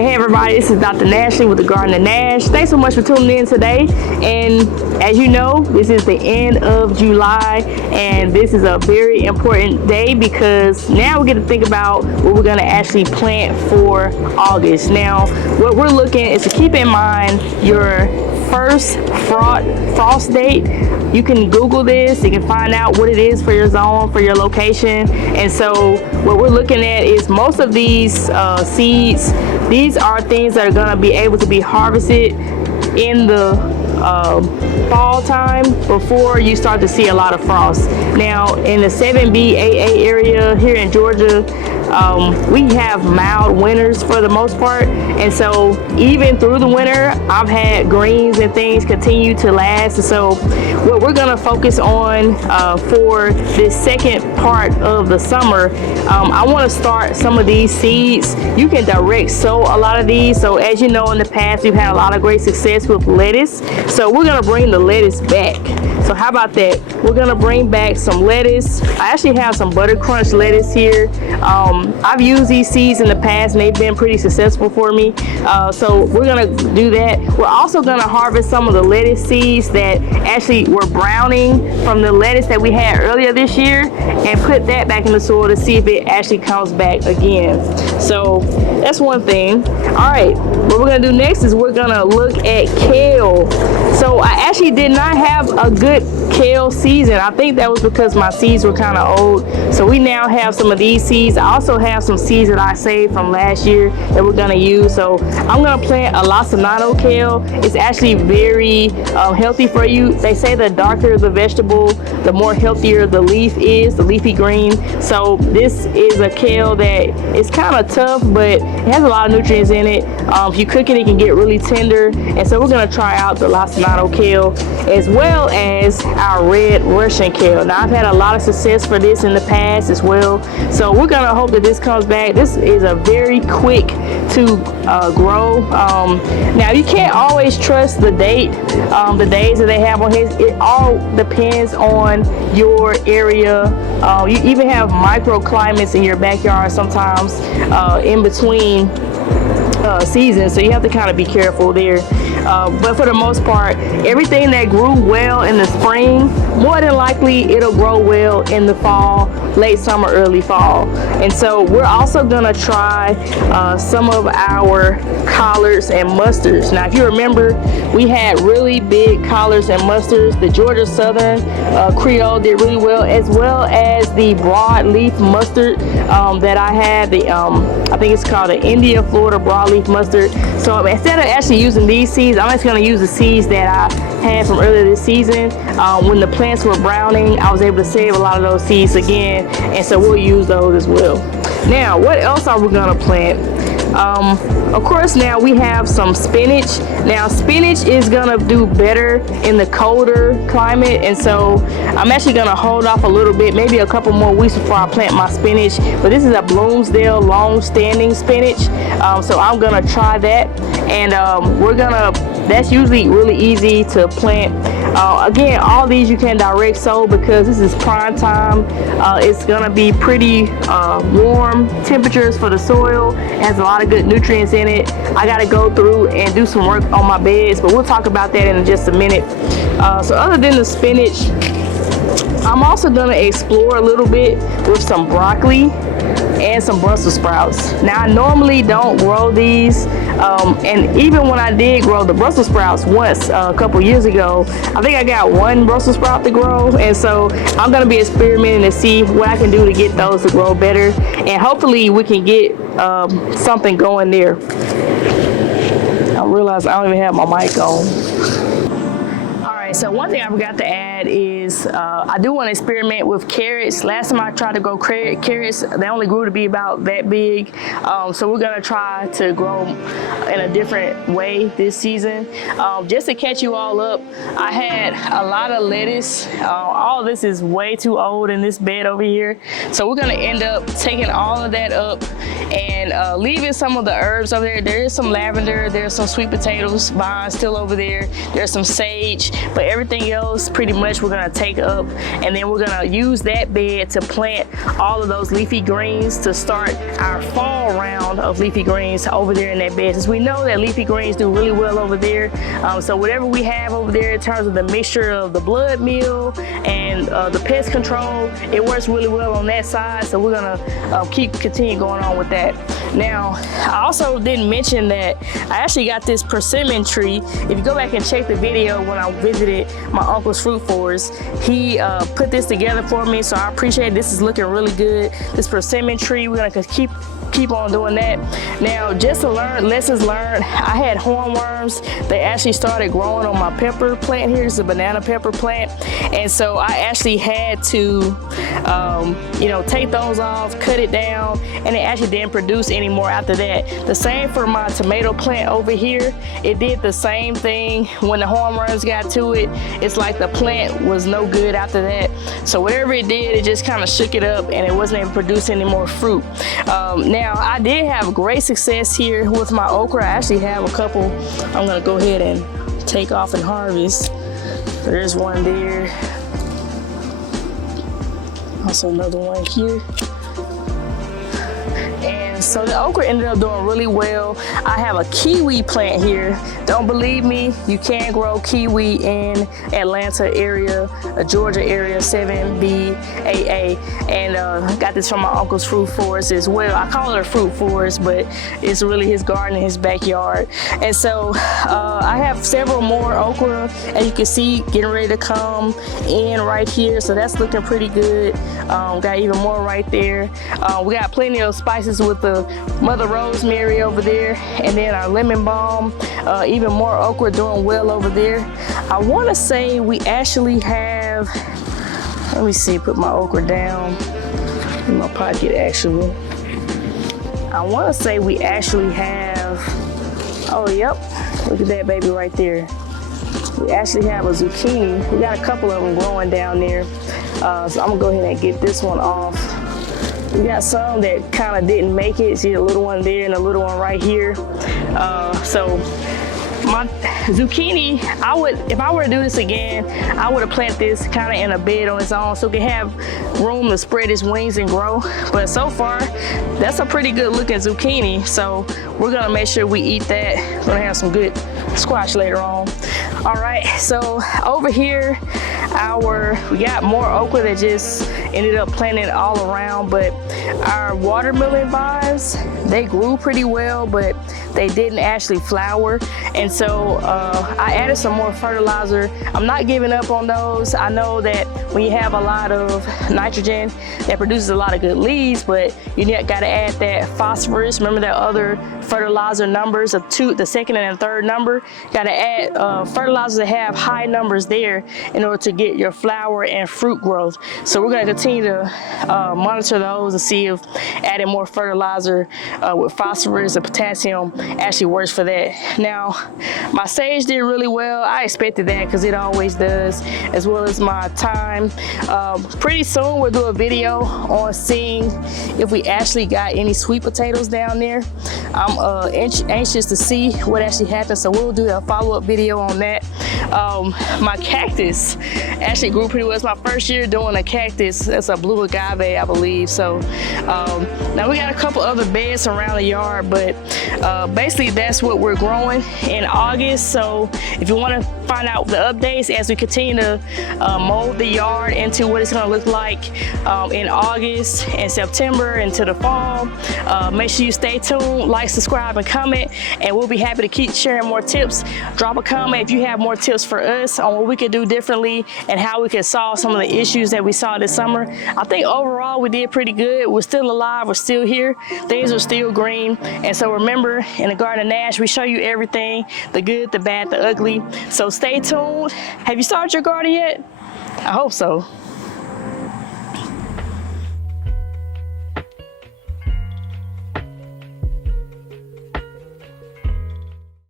Hey everybody, this is Dr. Nashlie with the Garden of Nash. Thanks so much for tuning in today. And as you know, this is the end of July, and this is a very important day because now we get to think about what we're going to actually plant for August. Now, what we're looking is to keep in mind your first frost date. You can Google this, you can find out what it is for your zone, for your location. And so what we're looking at is most of these seeds, these are things that are gonna be able to be harvested in the fall time before you start to see a lot of frost. Now in the 7B AA area here in Georgia, we have mild winters for the most part, and so even through the winter I've had greens and things continue to last. And so what we're going to focus on for this second part of the summer, I want to start some of these seeds. You can direct sow a lot of these. So as you know, in the past we've had a lot of great success with lettuce, so we're going to bring the lettuce back. So how about that? We're gonna bring back some lettuce. I actually have some butter crunch lettuce here. I've used these seeds in the past and they've been pretty successful for me. So we're gonna do that. We're also gonna harvest some of the lettuce seeds that actually were browning from the lettuce that we had earlier this year and put that back in the soil to see if it actually comes back again. So that's one thing. All right, what we're gonna do next is we're gonna look at kale. So I actually did not have a good kale season. I think that was because my seeds were kind of old. So we now have some of these seeds. I also have some seeds that I saved from last year that we're gonna use. So I'm gonna plant a lacinato kale. It's actually very healthy for you. They say the darker the vegetable, the more healthier the leaf is, the leafy green. So this is a kale that is kind of tough, but it has a lot of nutrients in it. If you cook it, it can get really tender. And so we're gonna try out the lacinato kale as well as our red Russian kale. Now I've had a lot of success for this in the past as well. So we're gonna hope that this comes back. This is a very quick to grow. Now you can't always trust the date, the days that they have on his. It all depends on your area. You even have microclimates in your backyard sometimes in between seasons, so you have to kind of be careful there. But for the most part, everything that grew well in the spring, more than likely it'll grow well in the fall, late summer, early fall. And so we're also gonna try some of our collards and mustards. Now if you remember, we had really big collards and mustards. The Georgia Southern Creole did really well, as the broadleaf mustard that I had. I think it's called the India Florida broadleaf mustard. So instead of actually using these seeds, I'm just going to use the seeds that I had from earlier this season. When the plants were browning, I was able to save a lot of those seeds again, and so we'll use those as well. Now, what else are we going to plant? Of course, now we have some spinach. Now spinach is gonna do better in the colder climate, and so I'm actually gonna hold off a little bit, maybe a couple more weeks before I plant my spinach. But this is a Bloomsdale long-standing spinach, so I'm gonna try that, and that's usually really easy to plant. Again, all these you can direct sow because this is prime time. It's gonna be pretty warm temperatures for the soil. It has a lot of good nutrients in it. I gotta go through and do some work on my beds, but we'll talk about that in just a minute. So other than the spinach, I'm also gonna explore a little bit with some broccoli and some Brussels sprouts. Now I normally don't grow these, and even when I did grow the Brussels sprouts once a couple years ago, I think I got one Brussels sprout to grow, and so I'm gonna be experimenting to see what I can do to get those to grow better, and hopefully we can get something going there. I realize I don't even have my mic on. So one thing I forgot to add is I do want to experiment with carrots. Last time I tried to grow carrots, they only grew to be about that big. So we're going to try to grow in a different way this season. Just to catch you all up, I had a lot of lettuce. All of this is way too old in this bed over here. So we're going to end up taking all of that up and leaving some of the herbs over there. There is some lavender, there's some sweet potatoes vines still over there. There's some sage. But but everything else pretty much we're gonna take up, and then we're gonna use that bed to plant all of those leafy greens to start our fall round of leafy greens over there in that bed, since we know that leafy greens do really well over there. So whatever we have over there in terms of the mixture of the blood meal and the pest control, it works really well on that side, so we're gonna continue going on with that. Now, I also didn't mention that I actually got this persimmon tree. If you go back and check the video when I visited my uncle's fruit forest, he put this together for me, so I appreciate it. This is looking really good. This persimmon tree, we're gonna keep on doing that. Now, just to learn, lessons learned, I had hornworms. They actually started growing on my pepper plant here. It's a banana pepper plant. And so I actually had to, you know, take those off, cut it down, and it actually didn't produce anymore after that. The same for my tomato plant over here. It did the same thing when the hornworms got to it. It's like the plant was no good after that. So whatever it did, it just kind of shook it up and it wasn't able to produce any more fruit. Now, I did have great success here with my okra. I actually have a couple I'm gonna go ahead and take off and harvest. So there's one there. Also another one here. And so the okra ended up doing really well. I have a kiwi plant here. Don't believe me, you can grow kiwi in Atlanta area, Georgia area, 7B88. And got this from my uncle's fruit forest as well. I call it a fruit forest, but it's really his garden in his backyard. And so I have several more okra, as you can see, getting ready to come in right here. So that's looking pretty good. Got even more right there. We got plenty of spices with the mother rosemary over there, and then our lemon balm, even more okra doing well over there. I want to say we actually have, let me see, put my okra down in my pocket actually. I want to say we actually have, oh yep, look at that baby right there. We actually have a zucchini. We got a couple of them growing down there. So I'm gonna go ahead and get this one off. We got some that kind of didn't make it. See the little one there and the little one right here. So my zucchini, if I were to do this again, I would have planted this kind of in a bed on its own so it can have room to spread its wings and grow. But so far, that's a pretty good looking zucchini. So we're gonna make sure we eat that. We're gonna have some good squash later on. All right, so over here, we got more okra that just ended up planting all around, but our watermelon vines, they grew pretty well, but they didn't actually flower. And so I added some more fertilizer. I'm not giving up on those. I know that when you have a lot of nitrogen, that produces a lot of good leaves, but you gotta add that phosphorus. Remember that other fertilizer numbers of the second and the third number? Gotta add fertilizers that have high numbers there in order to get your flower and fruit growth. So we're gonna continue to monitor those to see if adding more fertilizer with phosphorus and potassium actually works for that. Now, my sage did really well. I expected that because it always does, as well as my thyme. Pretty soon we'll do a video on seeing if we actually got any sweet potatoes down there. I'm anxious to see what actually happens, so we'll do a follow-up video on that. My cactus actually grew pretty well. It's my first year doing a cactus. It's a blue agave, I believe. So now we got a couple other beds around the yard, but basically that's what we're growing in August. So if you want to find out the updates as we continue to mold the yard into what it's going to look like in August and September into the fall, make sure you stay tuned, like, subscribe, and comment, and we'll be happy to keep sharing more tips. Drop a comment if you have more tips for us on what we could do differently and how we could solve some of the issues that we saw this summer. I think overall we did pretty good. We're still alive, we're still here, things are still green. And so remember, in the Garden of Nash, we show you everything, the good, the bad, the ugly. So stay tuned. Have you started your garden yet? I hope so.